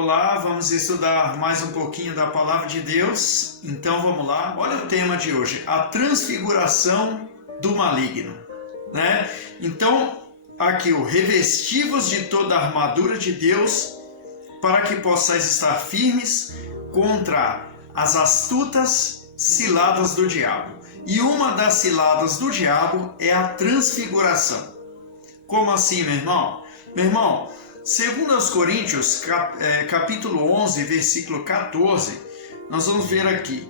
Olá, vamos estudar mais um pouquinho da Palavra de Deus. Então vamos lá. Olha o tema de hoje, a transfiguração do maligno, né? Então, aqui o revestivos de toda a armadura de Deus, para que possais estar firmes contra as astutas ciladas do diabo. E uma das ciladas do diabo é a transfiguração. Como assim, meu irmão? Meu irmão, segundo aos Coríntios, capítulo 11, versículo 14, nós vamos ver aqui.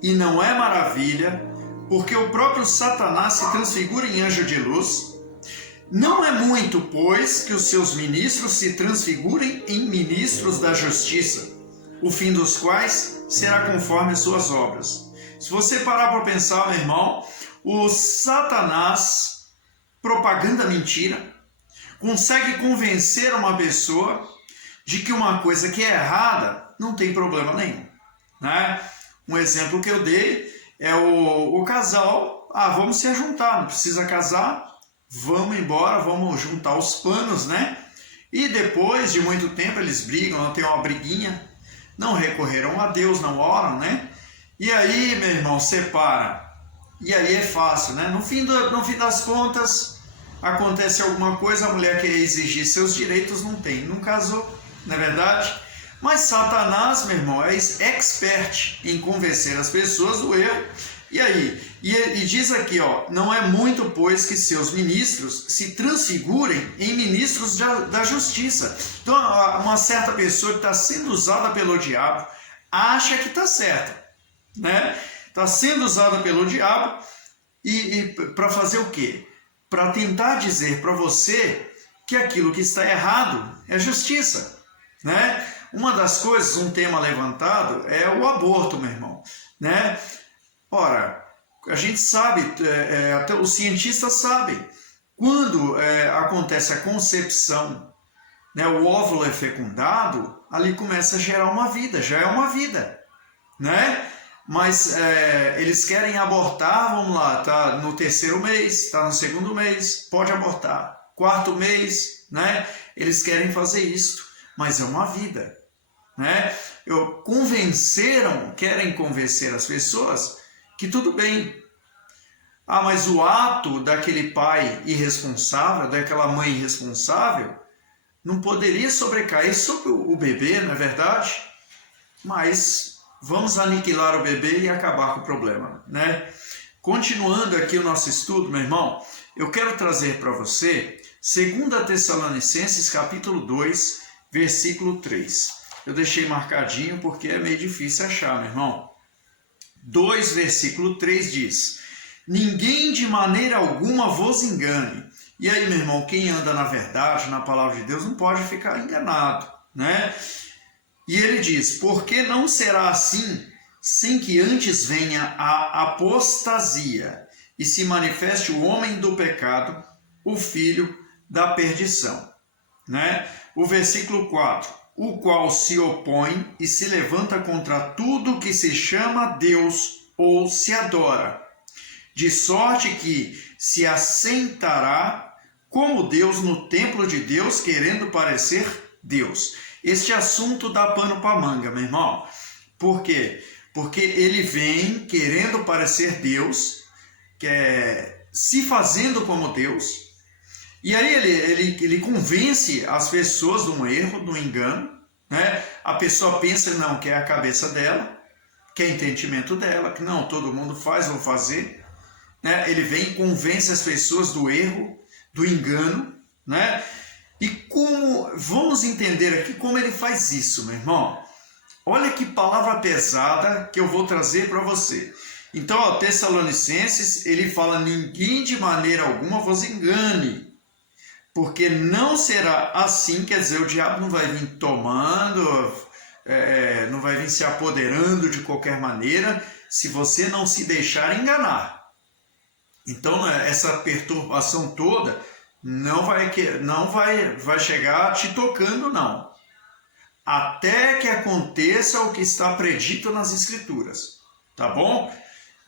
E não é maravilha, porque o próprio Satanás se transfigura em anjo de luz. Não é muito, pois, que os seus ministros se transfigurem em ministros da justiça, o fim dos quais será conforme as suas obras. Se você parar para pensar, meu irmão, o Satanás, propaganda mentira, consegue convencer uma pessoa de que uma coisa que é errada não tem problema nenhum, né? Um exemplo que eu dei é o casal, vamos se juntar, não precisa casar, vamos embora, vamos juntar os panos, né? E depois de muito tempo eles brigam, não tem uma briguinha, não recorreram a Deus, não oram, né? E aí, meu irmão, separa. E aí é fácil, né? No fim das contas, acontece alguma coisa, a mulher quer exigir seus direitos, não tem, não casou, não é verdade? Mas Satanás, meu irmão, é expert em convencer as pessoas do erro. E aí? E diz aqui, ó, não é muito, pois, que seus ministros se transfigurem em ministros da justiça. Então, uma certa pessoa que está sendo usada pelo diabo acha que está certa, né? Está sendo usada pelo diabo e para fazer o quê? Para tentar dizer para você que aquilo que está errado é justiça, né? Uma das coisas, um tema levantado é o aborto, meu irmão, né? Ora, a gente sabe, até os cientistas sabem, quando acontece a concepção, né, o óvulo é fecundado, ali começa a gerar uma vida, já é uma vida, né? Mas eles querem abortar, vamos lá, tá no terceiro mês, tá no segundo mês, pode abortar, quarto mês, né? Eles querem fazer isso, mas é uma vida, né? Querem convencer as pessoas que tudo bem. Mas o ato daquele pai irresponsável, daquela mãe irresponsável, não poderia sobrecair sobre o bebê, não é verdade? Mas vamos aniquilar o bebê e acabar com o problema, né? Continuando aqui o nosso estudo, meu irmão, eu quero trazer para você 2 Tessalonicenses capítulo 2, versículo 3. Eu deixei marcadinho porque é meio difícil achar, meu irmão. 2, versículo 3 diz: ninguém de maneira alguma vos engane. E aí, meu irmão, quem anda na verdade, na palavra de Deus, não pode ficar enganado, né? E ele diz, porque não será assim, sem que antes venha a apostasia e se manifeste o homem do pecado, o filho da perdição, né? O versículo 4, o qual se opõe e se levanta contra tudo que se chama Deus ou se adora, de sorte que se assentará como Deus no templo de Deus, querendo parecer Deus. Este assunto dá pano para manga, meu irmão. Por quê? Porque ele vem querendo parecer Deus, se fazendo como Deus, e aí ele convence as pessoas de um erro, de um engano, né? A pessoa pensa não, que é a cabeça dela, que é entendimento dela, que não, todo mundo faz, vou fazer, né? Ele vem e convence as pessoas do erro, do engano, né? E vamos entender aqui como ele faz isso, meu irmão. Olha que palavra pesada que eu vou trazer para você. Então, ó, Tessalonicenses, ele fala, ninguém de maneira alguma vos engane, porque não será assim, quer dizer, o diabo não vai vir tomando, não vai vir se apoderando de qualquer maneira, se você não se deixar enganar. Então, essa perturbação toda não vai chegar te tocando, não. Até que aconteça o que está predito nas Escrituras, tá bom?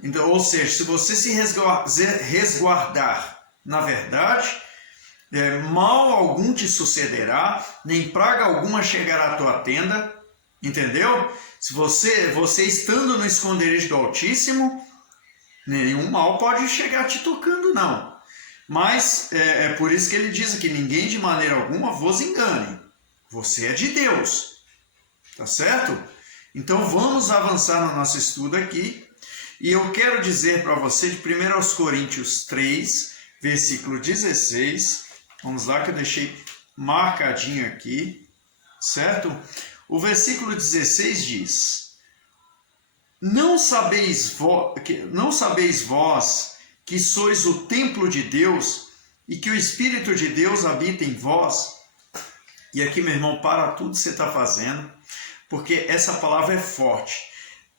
Então, ou seja, se você se resguardar na verdade, mal algum te sucederá, nem praga alguma chegará à tua tenda, entendeu? Se você estando no esconderijo do Altíssimo, nenhum mal pode chegar te tocando, não. Mas é por isso que ele diz que ninguém de maneira alguma vos engane. Você é de Deus, tá certo? Então vamos avançar no nosso estudo aqui. E eu quero dizer para você de 1 Coríntios 3, versículo 16. Vamos lá que eu deixei marcadinho aqui, certo? O versículo 16 diz: Não sabeis vós que sois o templo de Deus e que o Espírito de Deus habita em vós? E aqui, meu irmão, para tudo que você está fazendo, porque essa palavra é forte.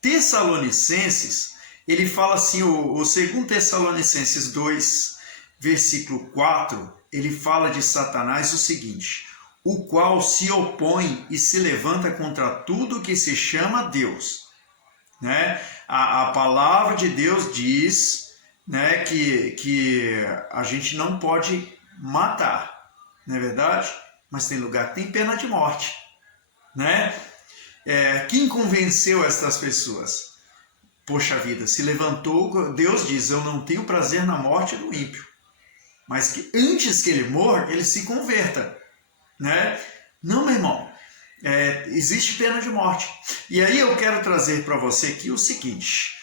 Tessalonicenses, ele fala assim, o 2 Tessalonicenses 2, versículo 4, ele fala de Satanás o seguinte: o qual se opõe e se levanta contra tudo que se chama Deus. Né? A palavra de Deus diz, né, que a gente não pode matar, não é verdade? Mas tem lugar que tem pena de morte. Né? Quem convenceu essas pessoas? Poxa vida, se levantou, Deus diz, eu não tenho prazer na morte do ímpio, mas que antes que ele morra, ele se converta. Né? Não, meu irmão, existe pena de morte. E aí eu quero trazer para você aqui o seguinte,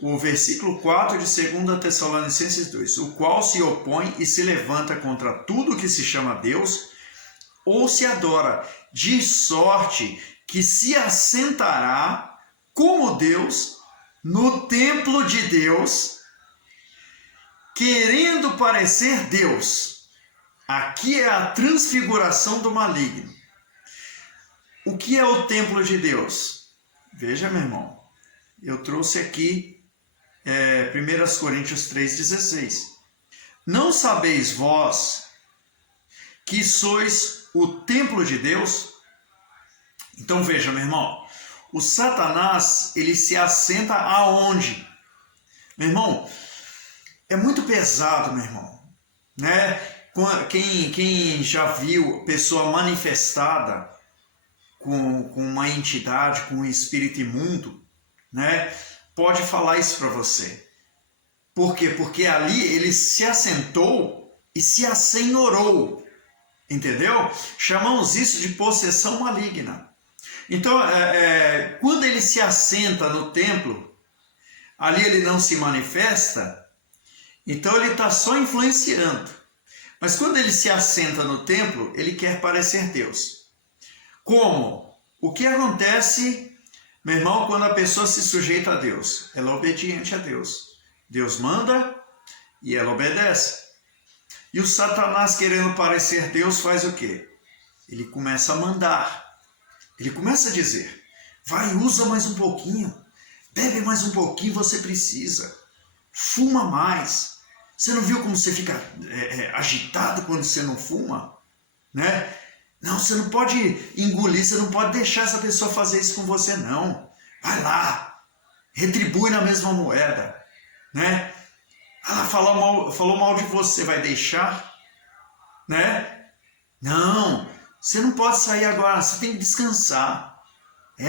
o versículo 4 de 2 Tessalonicenses 2, o qual se opõe e se levanta contra tudo que se chama Deus, ou se adora, de sorte que se assentará como Deus no templo de Deus, querendo parecer Deus. Aqui é a transfiguração do maligno. O que é o templo de Deus? Veja, meu irmão, eu trouxe aqui 1 Coríntios 3,16. Não sabeis vós que sois o templo de Deus? Então veja, meu irmão, o Satanás, ele se assenta aonde? Meu irmão, é muito pesado, meu irmão, né? Quem já viu pessoa manifestada com uma entidade, com um espírito imundo, né? Pode falar isso para você. Por quê? Porque ali ele se assentou e se assenhorou, entendeu? Chamamos isso de possessão maligna. Então, quando ele se assenta no templo, ali ele não se manifesta, então ele está só influenciando. Mas quando ele se assenta no templo, ele quer parecer Deus. Como? O que acontece, meu irmão, quando a pessoa se sujeita a Deus? Ela é obediente a Deus. Deus manda e ela obedece. E o Satanás, querendo parecer Deus, faz o quê? Ele começa a mandar. Ele começa a dizer, vai, usa mais um pouquinho, bebe mais um pouquinho, você precisa, fuma mais. Você não viu como você fica agitado quando você não fuma? Né? Não, você não pode engolir, você não pode deixar essa pessoa fazer isso com você, não. Vai lá, retribui na mesma moeda. Né? Ela falou mal de você, vai deixar? Né? Não, você não pode sair agora, você tem que descansar.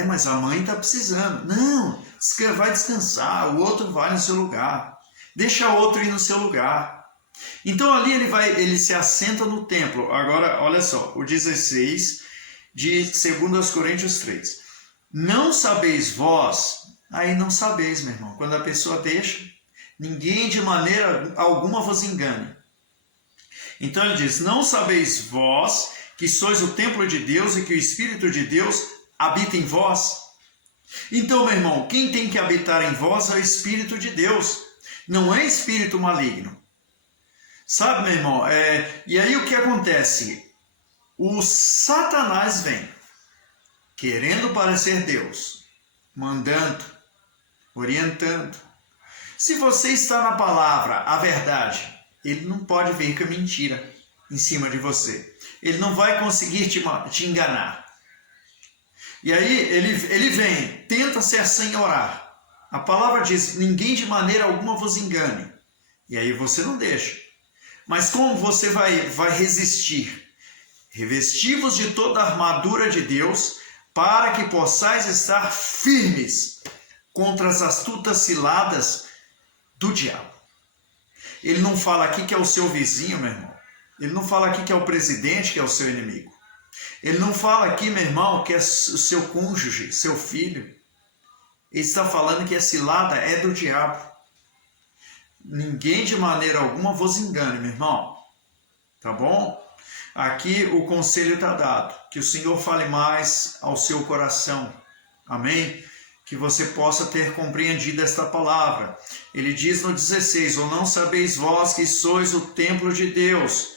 Mas a mãe está precisando. Não, vai descansar, o outro vai no seu lugar. Deixa o outro ir no seu lugar. Então ali ele se assenta no templo. Agora, olha só, o 16 de 2 Coríntios 3. Não sabeis vós, aí não sabeis, meu irmão. Quando a pessoa deixa, ninguém de maneira alguma vos engane. Então ele diz, não sabeis vós que sois o templo de Deus e que o Espírito de Deus habita em vós? Então, meu irmão, quem tem que habitar em vós é o Espírito de Deus, não é espírito maligno. Sabe, meu irmão, e aí o que acontece? O Satanás vem, querendo parecer Deus, mandando, orientando. Se você está na palavra, a verdade, ele não pode vir com mentira em cima de você. Ele não vai conseguir te enganar. E aí ele vem, tenta se assenhorar. A palavra diz, ninguém de maneira alguma vos engane. E aí você não deixa. Mas como você vai resistir? Revesti-vos de toda a armadura de Deus, para que possais estar firmes contra as astutas ciladas do diabo. Ele não fala aqui que é o seu vizinho, meu irmão. Ele não fala aqui que é o presidente que é o seu inimigo. Ele não fala aqui, meu irmão, que é o seu cônjuge, seu filho. Ele está falando que a cilada é do diabo. Ninguém de maneira alguma vos engane, meu irmão. Tá bom? Aqui o conselho está dado. Que o Senhor fale mais ao seu coração. Amém? Que você possa ter compreendido esta palavra. Ele diz no 16, ou não sabeis vós que sois o templo de Deus.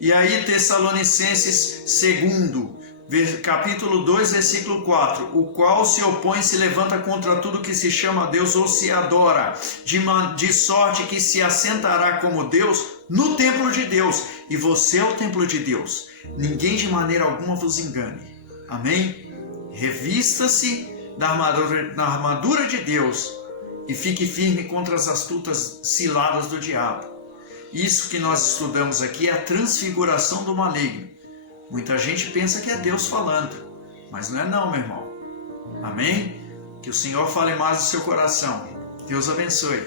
E aí Tessalonicenses 2, capítulo 2, versículo 4, o qual se opõe e se levanta contra tudo que se chama Deus ou se adora, de sorte que se assentará como Deus no templo de Deus, e você é o templo de Deus. Ninguém de maneira alguma vos engane. Amém? Revista-se da armadura de Deus e fique firme contra as astutas ciladas do diabo. Isso que nós estudamos aqui é a transfiguração do maligno. Muita gente pensa que é Deus falando, mas não é não, meu irmão. Amém? Que o Senhor fale mais no seu coração. Deus abençoe.